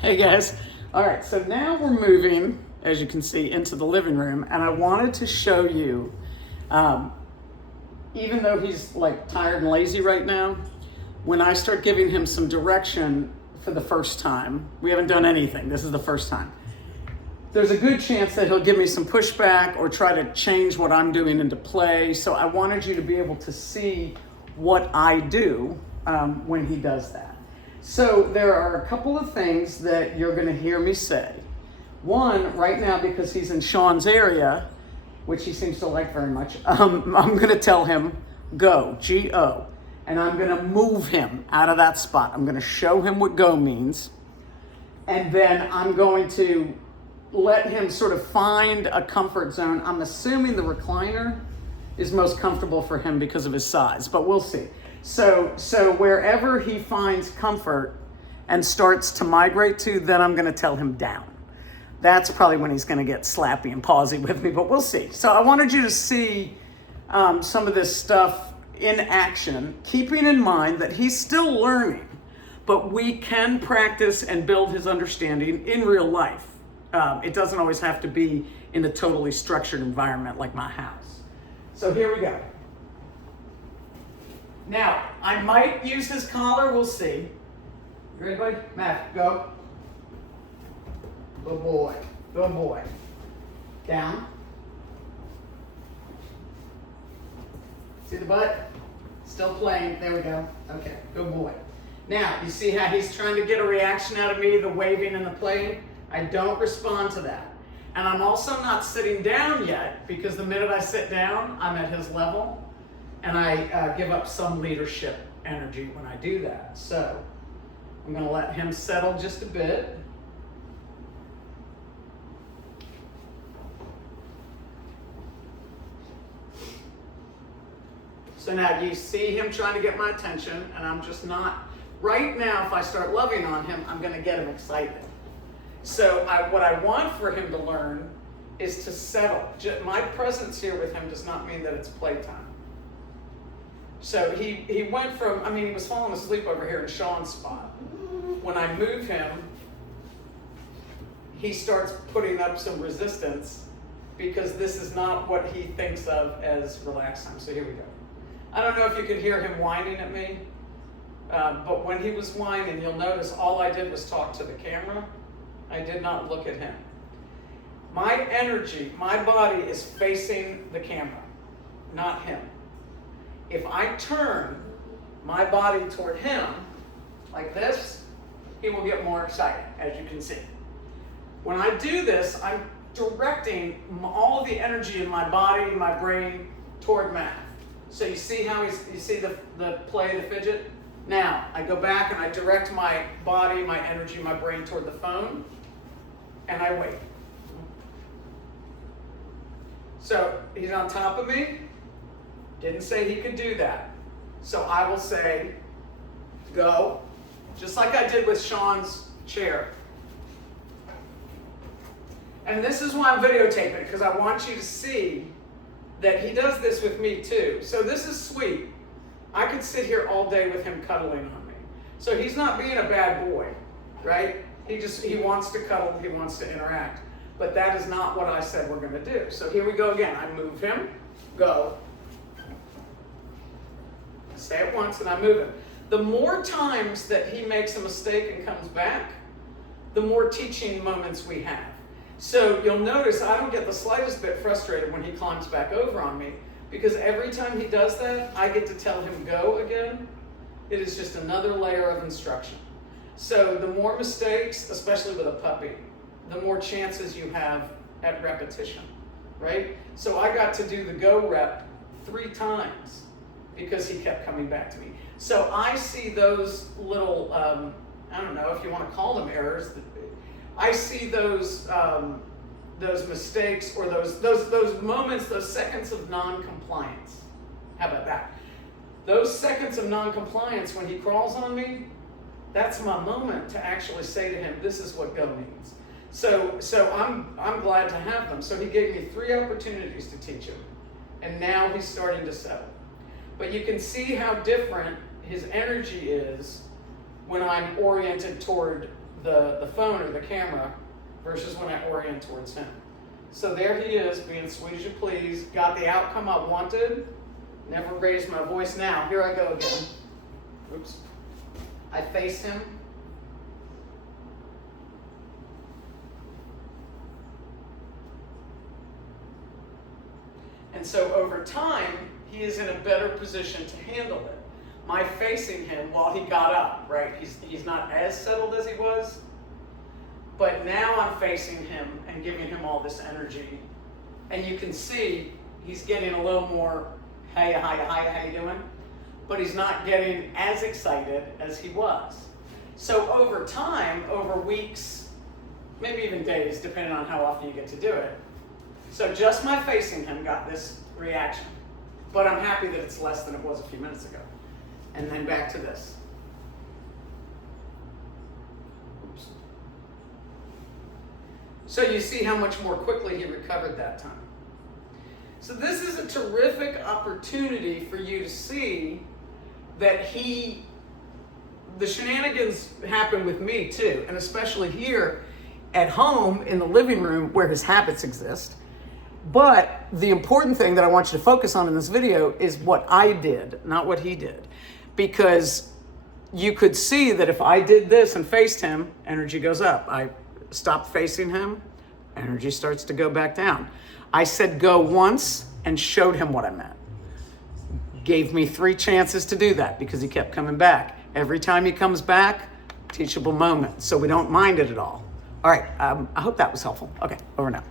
Hey guys. All right, so now we're moving, as you can see, into the living room, and I wanted to show you, even though he's like tired and lazy right now, when I start giving him some direction for the first time, we haven't done anything, this is the first time, there's a good chance that he'll give me some pushback or try to change what I'm doing into play. So I wanted you to be able to see what I do when he does that. So there are a couple of things that you're going to hear me say. One, right now, because he's in Sean's area, which he seems to like very much, I'm going to tell him, go, G-O. And I'm going to move him out of that spot. I'm going to show him what go means. And then I'm going to let him sort of find a comfort zone. I'm assuming the recliner is most comfortable for him because of his size, but we'll see. So wherever he finds comfort and starts to migrate to, then I'm going to tell him down. That's probably when he's going to get slappy and pawsy with me, but we'll see. So I wanted you to see some of this stuff in action, keeping in mind that he's still learning, but we can practice and build his understanding in real life. It doesn't always have to be in a totally structured environment like my house. So here we go. Now, I might use his collar, we'll see. You ready, buddy? Matt, go. Good boy, good boy. Down. See the butt? Still playing, there we go. Okay, good boy. Now, you see how he's trying to get a reaction out of me, the waving and the playing? I don't respond to that. And I'm also not sitting down yet, because the minute I sit down, I'm at his level. And I give up some leadership energy when I do that. So I'm going to let him settle just a bit. So now you see him trying to get my attention, and I'm just not. Right now, if I start loving on him, I'm going to get him excited. So what I want for him to learn is to settle. My presence here with him does not mean that it's playtime. So he went from, he was falling asleep over here in Sean's spot. When I move him, he starts putting up some resistance because this is not what he thinks of as relaxed time. So here we go. I don't know if you could hear him whining at me, but when he was whining, you'll notice all I did was talk to the camera. I did not look at him. My energy, my body is facing the camera, not him. If I turn my body toward him, like this, he will get more excited, as you can see. When I do this, I'm directing all the energy in my body, my brain, toward Matt. So you see how you see the play, the fidget? Now, I go back and I direct my body, my energy, my brain toward the phone, and I wait. So he's on top of me. Didn't say he could do that. So I will say, go, just like I did with Sean's chair. And this is why I'm videotaping it, because I want you to see that he does this with me too. So this is sweet. I could sit here all day with him cuddling on me. So he's not being a bad boy, right? He wants to cuddle, he wants to interact. But that is not what I said we're gonna do. So here we go again. I move him, go. Say it once and I move him. The more times that he makes a mistake and comes back, the more teaching moments we have. So you'll notice I don't get the slightest bit frustrated when he climbs back over on me, because every time he does that, I get to tell him go again. It is just another layer of instruction. So the more mistakes, especially with a puppy, the more chances you have at repetition, right? So I got to do the go rep 3 times because he kept coming back to me. So I see those little, I don't know if you want to call them errors. I see those mistakes or those moments, those seconds of non-compliance. How about that? Those seconds of non-compliance when he crawls on me, that's my moment to actually say to him, this is what go means. So I'm glad to have them. So he gave me 3 opportunities to teach him, and now he's starting to settle. But you can see how different his energy is when I'm oriented toward the phone or the camera versus when I orient towards him. So there he is, being sweet as you please, got the outcome I wanted, never raised my voice. Now, here I go again. Oops. I face him. And so over time, he is in a better position to handle it. My facing him while he got up, right? He's not as settled as he was, but now I'm facing him and giving him all this energy. And you can see he's getting a little more, hey, hi, how you doing? But he's not getting as excited as he was. So over time, over weeks, maybe even days, depending on how often you get to do it. So just my facing him got this reaction. But I'm happy that it's less than it was a few minutes ago. And then back to this. Oops. So you see how much more quickly he recovered that time. So this is a terrific opportunity for you to see that the shenanigans happen with me too, and especially here at home in the living room where his habits exist. But the important thing that I want you to focus on in this video is what I did, not what he did. Because you could see that if I did this and faced him, energy goes up. I stopped facing him, energy starts to go back down. I said go once and showed him what I meant. Gave me 3 chances to do that because he kept coming back. Every time he comes back, teachable moment. So we don't mind it at all. All right, I hope that was helpful. Okay, over now.